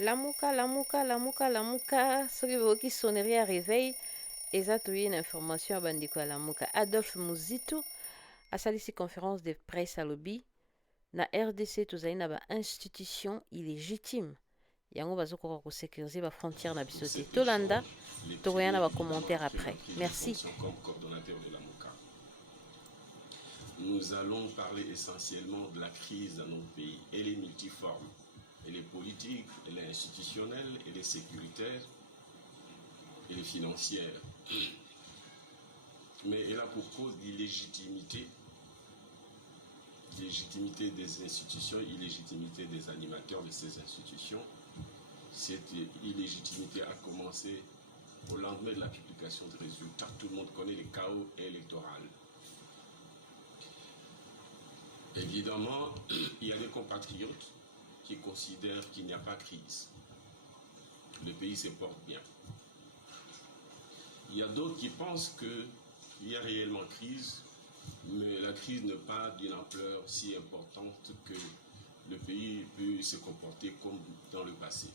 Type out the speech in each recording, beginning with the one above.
Lamuka, lamuka, lamuka, lamuka. Soki boki sonnerie à réveil. Eza toye na information ya bandeko ya lamuka. Adolphe Muzitu asalisi conférence de presse alobi na RDC tozali na ba institution illégitime. Yango bazokoka kosécuriser ba frontière na biso te. Tolanda tokoya na ba commentaire après. Merci. Comme coordonnateur de la MOCA. Nous allons parler essentiellement de la crise dans notre pays. Elle est multiforme. Elle est politique, elle est institutionnelle, elle est sécuritaire, elle est financière. Mais elle a pour cause l'illégitimité, illégitimité des institutions, illégitimité des animateurs de ces institutions. Cette illégitimité a commencé au lendemain de la publication des résultats. Tout le monde connaît le chaos électoral. Évidemment, il y a des compatriotes qui considèrent qu'il n'y a pas de crise. Le pays se porte bien. Il y a d'autres qui pensent qu'il y a réellement crise, mais la crise n'est pas d'une ampleur si importante que le pays peut se comporter comme dans le passé.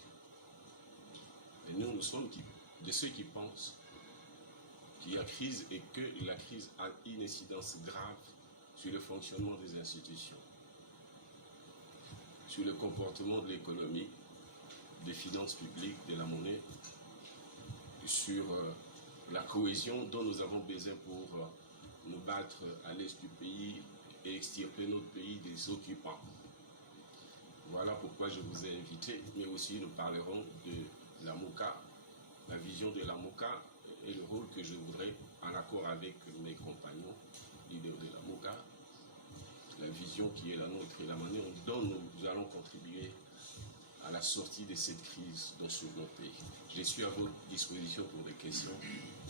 Et nous sommes de ceux qui pensent qu'il y a crise et que la crise a une incidence grave sur le fonctionnement des institutions, sur le comportement de l'économie, des finances publiques, de la monnaie, sur la cohésion dont nous avons besoin pour nous battre à l'est du pays et extirper notre pays des occupants. Voilà pourquoi je vous ai invité, mais aussi nous parlerons de la MOCA, la vision de la MOCA et le rôle que je voudrais, en accord avec mes compagnons, leaders de la MOCA, la vision qui est la nôtre et la manière dont nous allons contribuer à la sortie de cette crise dans ce notre pays. Je suis à votre disposition pour des questions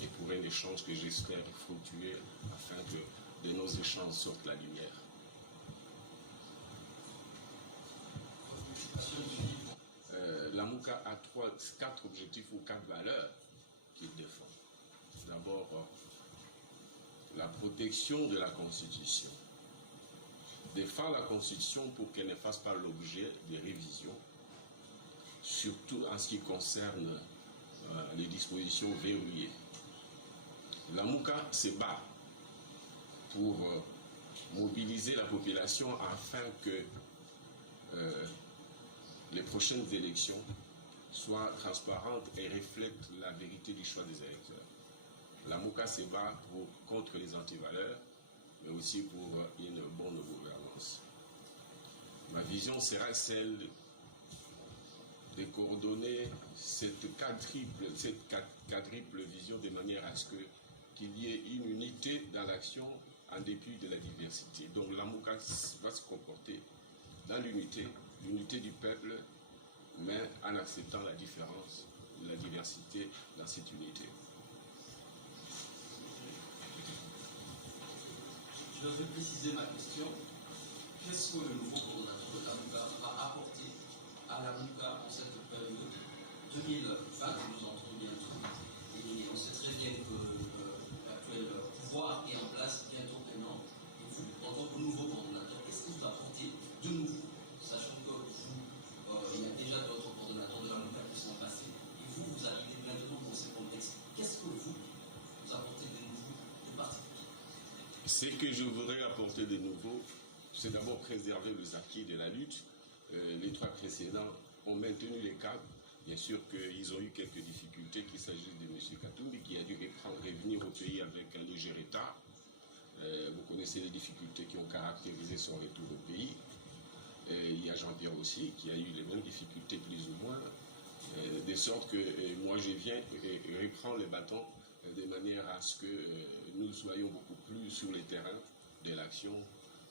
et pour un échange que j'espère fructueux afin que de nos échanges sortent la lumière. La MOCA a quatre objectifs ou quatre valeurs qu'il défend. D'abord, la protection de la Constitution. Défendre la Constitution pour qu'elle ne fasse pas l'objet des révisions, surtout en ce qui concerne les dispositions verrouillées. La MOCA se bat pour mobiliser la population afin que les prochaines élections soient transparentes et reflètent la vérité du choix des électeurs. La MOCA se bat contre les antivaleurs, mais aussi pour une bonne gouvernance. Ma vision sera celle de coordonner cette quadruple vision de manière à ce qu'il y ait une unité dans l'action en dépit de la diversité. Donc la MOCA va se comporter dans l'unité du peuple, mais en acceptant la différence, la diversité dans cette unité. Je vais préciser ma question. Qu'est-ce que le nouveau coordonnateur de la MOCA va apporter à la MOCA en cette période 2020 que nous entrons bientôt? Et on sait très bien que l'actuel pouvoir est en place bientôt maintenant. Et vous, en tant que nouveau coordonnateur, qu'est-ce que vous apportez de nouveau? Sachant que vous, il y a déjà d'autres coordonnateurs de la MOCA qui sont passés. Et vous, vous arrivez maintenant dans ce contexte. Qu'est-ce que vous apportez de nouveau de particulier? Ce que je voudrais apporter de nouveau, c'est d'abord préserver les acquis de la lutte. Les trois précédents ont maintenu les cadres. Bien sûr qu'ils ont eu quelques difficultés, qu'il s'agisse de M. Katumbi, qui a dû revenir au pays avec un léger retard. Vous connaissez les difficultés qui ont caractérisé son retour au pays. Il y a Jean-Pierre aussi, qui a eu les mêmes difficultés plus ou moins. De sorte que moi je viens et reprends les bâtons de manière à ce que nous soyons beaucoup plus sur les terrains de l'action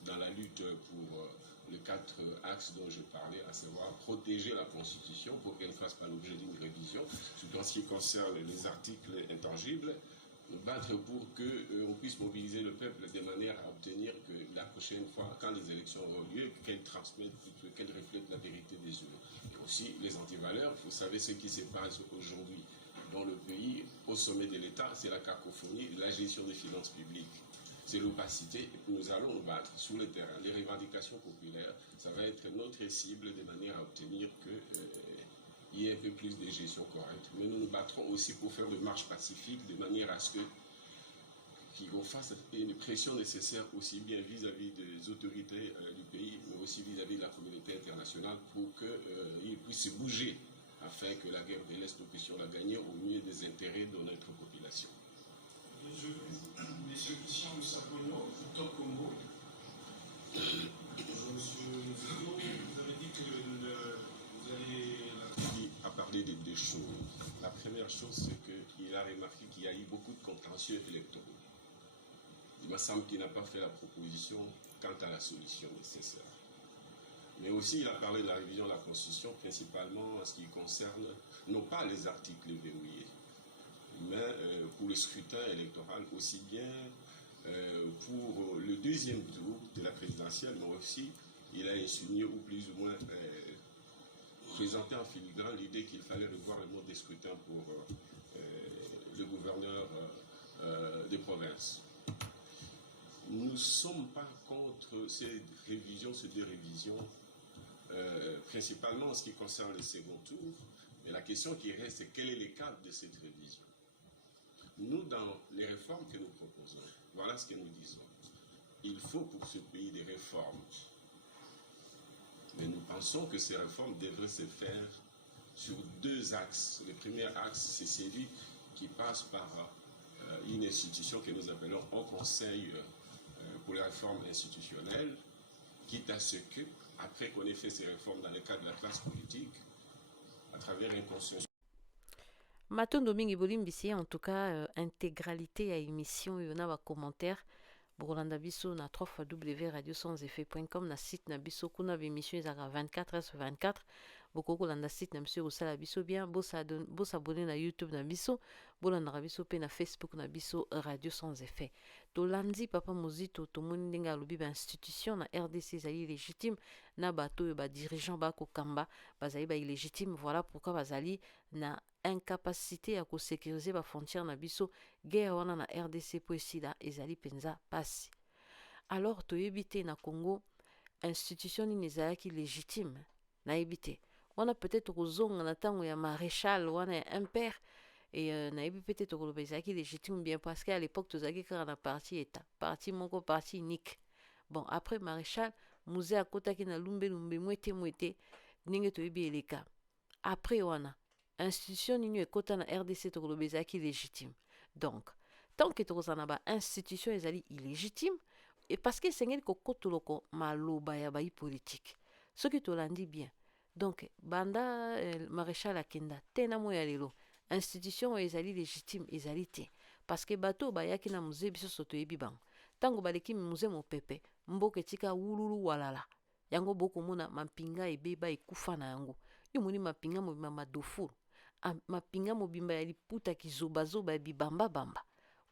dans la lutte pour les quatre axes dont je parlais, à savoir protéger la Constitution pour qu'elle ne fasse pas l'objet d'une révision, surtout en ce qui concerne les articles intangibles, nous battre pour qu'on puisse mobiliser le peuple de manière à obtenir que la prochaine fois, quand les élections auront lieu, qu'elles transmettent, qu'elles reflètent la vérité des urnes. Et aussi les antivaleurs, vous savez ce qui se passe aujourd'hui dans le pays, au sommet de l'État, c'est la cacophonie, la gestion des finances publiques. C'est l'opacité, et puis nous allons nous battre sur le terrain. Les revendications populaires, ça va être notre cible de manière à obtenir que il y ait un peu plus de gestion correcte. Mais nous nous battrons aussi pour faire des marches pacifiques de manière à ce que qu'on fasse une pression nécessaire aussi bien vis-à-vis des autorités du pays, mais aussi vis-à-vis de la communauté internationale pour qu'ils puissent se bouger afin que la guerre de l'Est, nous puissions la gagner au mieux des intérêts de notre population. Monsieur Christian Moussapogno, Top Congo. Monsieur Zito, vous avez dit que vous allez... Il a parlé de deux choses. La première chose, c'est qu'il a remarqué qu'il y a eu beaucoup de contentieux électoraux. Il me semble qu'il n'a pas fait la proposition quant à la solution nécessaire. Mais aussi, il a parlé de la révision de la Constitution, principalement en ce qui concerne, non pas les articles verrouillés, mais pour le scrutin électoral, aussi bien pour le deuxième tour de la présidentielle, mais aussi, il a insinué ou plus ou moins présenté en filigrane l'idée qu'il fallait revoir le mode de scrutin pour le gouverneur des provinces. Nous ne sommes pas contre ces révisions, ces deux révisions, principalement en ce qui concerne le second tour, mais la question qui reste, c'est quel est le cadre de cette révision. Nous, dans les réformes que nous proposons, voilà ce que nous disons. Il faut pour ce pays des réformes, mais nous pensons que ces réformes devraient se faire sur deux axes. Le premier axe, c'est celui qui passe par une institution que nous appelons Haut Conseil pour les réformes institutionnelles, quitte à ce que, après qu'on ait fait ces réformes dans le cadre de la classe politique, à travers un consensus. Matondo mingi bolimbisi en tout cas intégralité à émission yona ba commentaire Bolanda biso na www.radiosanseffet.com na site na biso kuna émission ezaka 24h/24 bokoko landa site na biso kosala biso bien bosabone na YouTube na biso bolanda biso pe na Facebook na biso Radio Sans Effet tolandi papa Muzito tomoni ndenge alobi ba institution na RDC ezali légitime na bato oyo ba dirigeant bakokamba bazali ba illégitime voilà pourquoi bazali na incapacité à sécuriser la frontière na biso guerre wana na RDC po esila ezali penza pasi alors toyebite na Congo institution nini ezalaki légitime na yebite wana peut-être kozonga na tango ya maréchal wana ya impère et na yebi peut-être koloba ezalaki légitime bien parce qu'à l'époque tozalaki kaka na parti état parti moko parti unique bon après maréchal muze akotaki na lumbe mwete ndenge toyebi eleka après wana institution nini ekota na RDC tokoloba ezalaki légitime donc tant que tokozala na ba institution ezali illégitime et parce que esengeli kokotoloko maloba ya bayi politique soki tolandi bien donc banda maréchal akenda te na moya lelo institution oyo ezali légitime ezali te parce que bato bayaki na musée biso so toyebi bango ntango baleki musée mopepe mboka etika wululu walala yango bokomona mampinga ebeba ekufa na yango yo moni mampinga mobima madofulu mapinga mobimba ya liputa kizobazoba ya bibamba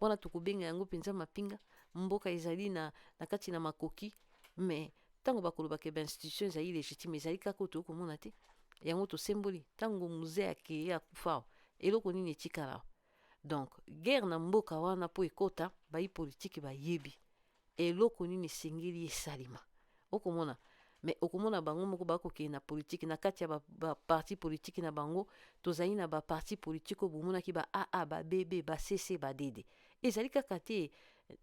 wana tokobenga yango penza mapinga mboka ezali na kati na makoki mais tango bakolobaka ba institution ezali légitime ezali kaka oyo tokomona te yango tosemboli tango musée akeye akufa eloko nini etikala donc guerre na mboka wana po ekota bayi politique bayebi eloko nini esengeli esalima okomona mais okomona bango moko bakokeye na politique na kati ya ba parti politique na bango tozali na ba parti politique obomonaki ba AA ba BB ba CC ba DD ezali kaka te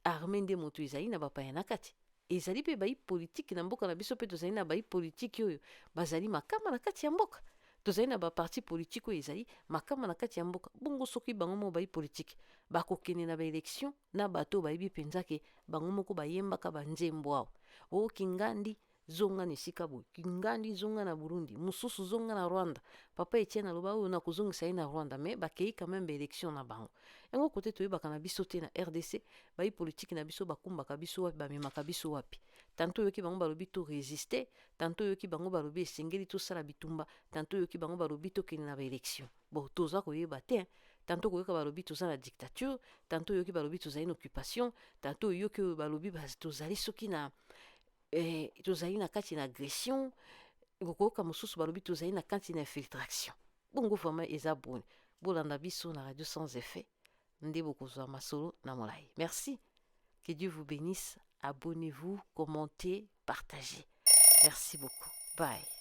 armée nde moto ezali na bapaya na kati ezali pe bayi politique na mboka na biso pe tozali na bayi politique oyo bazali makama na kati ya mboka tozali na ba parti politique oyo ezali makama na kati ya mboka bongo soki bango moko bayi politique bakokende na ba élection na bato bayebi penza ke bango moko bayembaka banzembo awo o Kingandi zonga na esika boye Kingandi zonga na Burundi mususu zonga na Rwanda papa Etienne aloba oyo na kozongisa ye na Rwanda mais bakei quand même ba élection na bango yango kote toyebaka na biso te na RDC bayi politique na biso bakumbaka biso wapi bamemaka biso wapi tanto yoki bango balobi to résister tanto yoki bango balobi esengeli tosala bitumba tanto yoki bango balobi tokende na ba élection bon toza koyeba te tanto koyoka balobi toza na dictature tanto yoki balobi tozali na occupation tanto yoki balobi tozali soki na tozali na kati na agression kokoyoka mosusu balobi tozali na kati na infiltration bongo vraiment eza boni bolanda biso na Radio Sans Effet nde bokozwa masolo na molai merci que Dieu vous bénisse abonnez-vous commentez partagez merci beaucoup bye